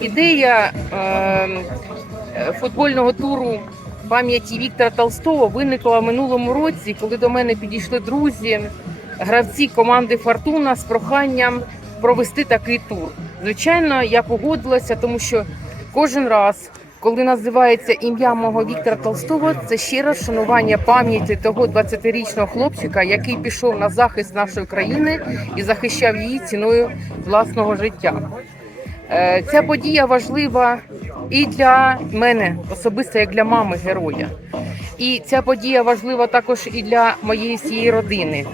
Ідея е, е, футбольного туру пам'яті Віктора Толстого виникла в минулому році, коли до мене підійшли друзі, гравці команди Фортуна з проханням провести такий тур. Звичайно, я погодилася, тому що кожен раз, коли називається ім'я мого Віктора Толстого, це ще раз шанування пам'яті того 20-річного хлопчика, який пішов на захист нашої країни і захищав її ціною власного життя. Е, Ця подія важлива і для мене, особисто як для мами героя. І ця подія важлива також і для моєї всієї родини,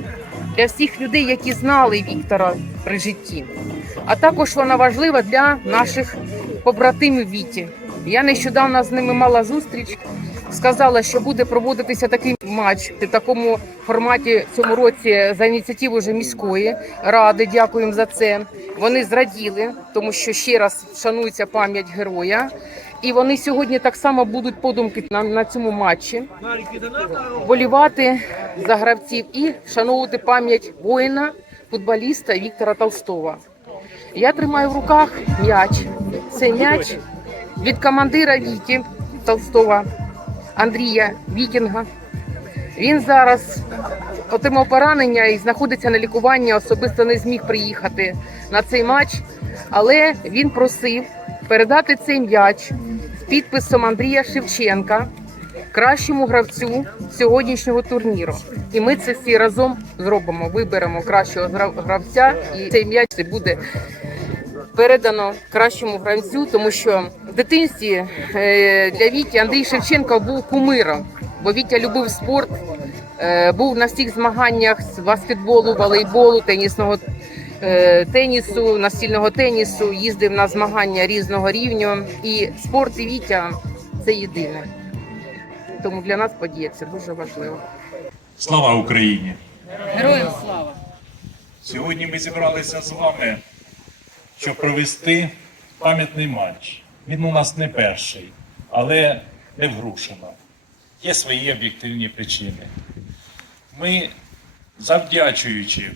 для всіх людей, які знали Віктора при житті. А також вона важлива для наших побратимів Віті. Я нещодавно з ними мала зустріч. Сказала, що буде проводитися такий матч в такому форматі цьому році за ініціативу вже міської ради. Дякуємо за це. Вони зраділи, тому що ще раз шанується пам'ять героя. І вони сьогодні так само будуть подумки на, на цьому матчі болівати за гравців і вшановувати пам'ять воїна, футболіста Віктора Толстого. Я тримаю в руках м'яч. Це м'яч від командира Віті Толстого Андрія Вікінга. Він зараз отримав поранення і знаходиться на лікуванні. Особисто не зміг приїхати на цей матч, але він просив передати цей м'яч з підписом Андрія Шевченка, кращому гравцю сьогоднішнього турніру. І ми це всі разом зробимо. Виберемо кращого гра- гравця, і цей м'яч буде передано кращому гравцю, тому що в дитинстві е, для Віті Андрій Шевченко був кумиром, бо Вітя любив спорт, е, був на всіх змаганнях з баскетболу, волейболу, тенісного е, тенісу, настільного тенісу, їздив на змагання різного рівню. І спорт і Вітя це єдине. Тому для нас подія це дуже важливо. Слава Україні! Героям слава! Сьогодні ми зібралися з вами, щоб провести пам'ятний матч. Він у нас не перший, але не в Грушино. Є свої об'єктивні причини. Ми, завдячуючи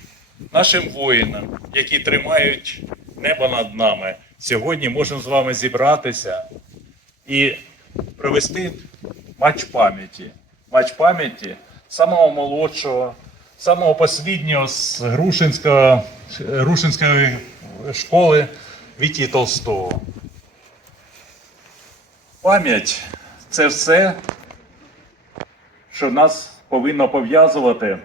нашим воїнам, які тримають небо над нами, сьогодні можемо з вами зібратися і провести матч пам'яті. Матч пам'яті самого молодшого, самого посліднього з Грушинської школи Віті Толстого. Пам'ять це все, що нас повинно пов'язувати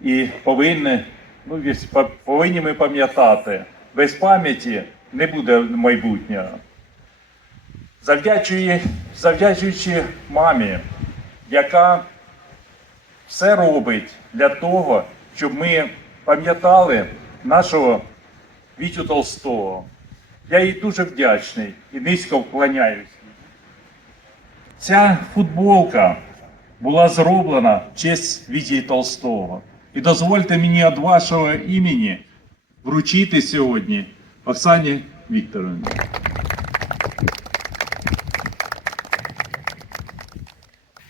і повинні, ну, повинні ми пам'ятати. Без пам'яті не буде майбутнього. Завдячує- завдячуючи мамі, яка все робить для того, щоб ми пам'ятали нашого Вітю Толстого. Я їй дуже вдячний і низько вклоняюсь. Ця футболка була зроблена в честь Віті Толстого. І дозвольте мені від вашого імені вручити сьогодні Оксані Вікторовні.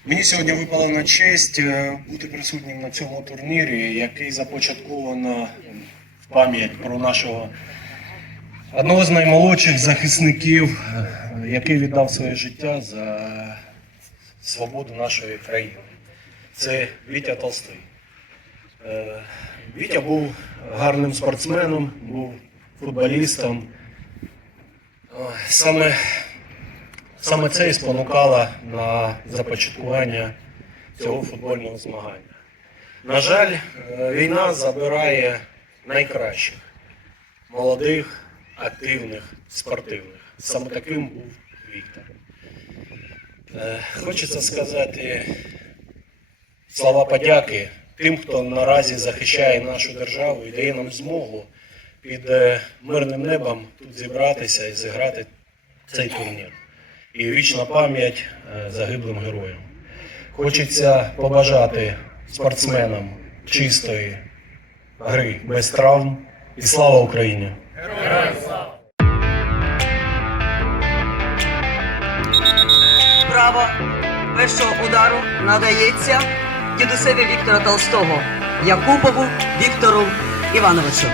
Мені сьогодні випала на честь е, бути присутнім на цьому турнірі, який започатковано в пам'ять про нашого одного з наймолодших захисників, е, який віддав своє життя за свободу нашої країни. Це Вітя Толстий. Е, Вітя був гарним спортсменом, був футболістом. Е, Саме Саме це і спонукало на започаткування цього футбольного змагання. На жаль, війна забирає найкращих молодих, активних, спортивних. Саме таким був Віктор. Е, Хочеться сказати слова подяки тим, хто наразі захищає нашу державу і дає нам змогу під е, мирним небом тут зібратися і зіграти цей турнір і вічна пам'ять е, загиблим героям. Хочеться побажати спортсменам чистої гри без травм і слава Україні! першого удару надається дідусеві Віктора Толстого Якупову Віктору Івановичу.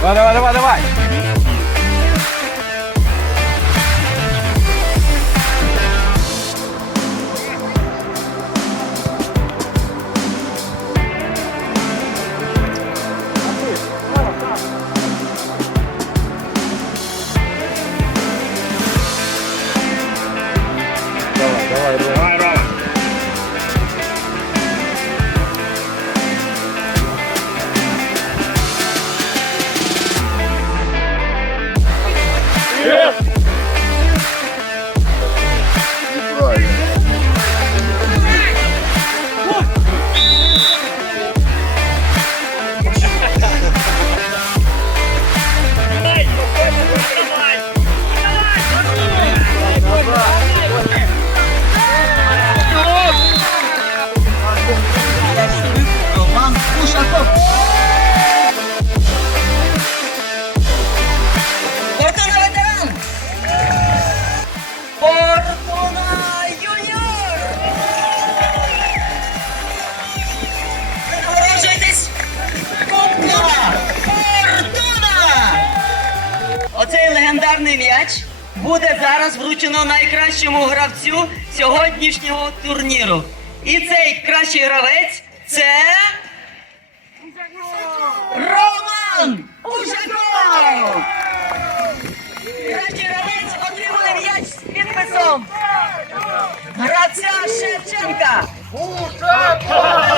Давай, давай, давай, давай! Роман м'яч буде зараз вручено найкращому гравцю сьогоднішнього турніру. І цей кращий гравець це. Роман Ужаков! Кращий гравець отримали м'яч з підписом гравця Шевченка. Ужаков!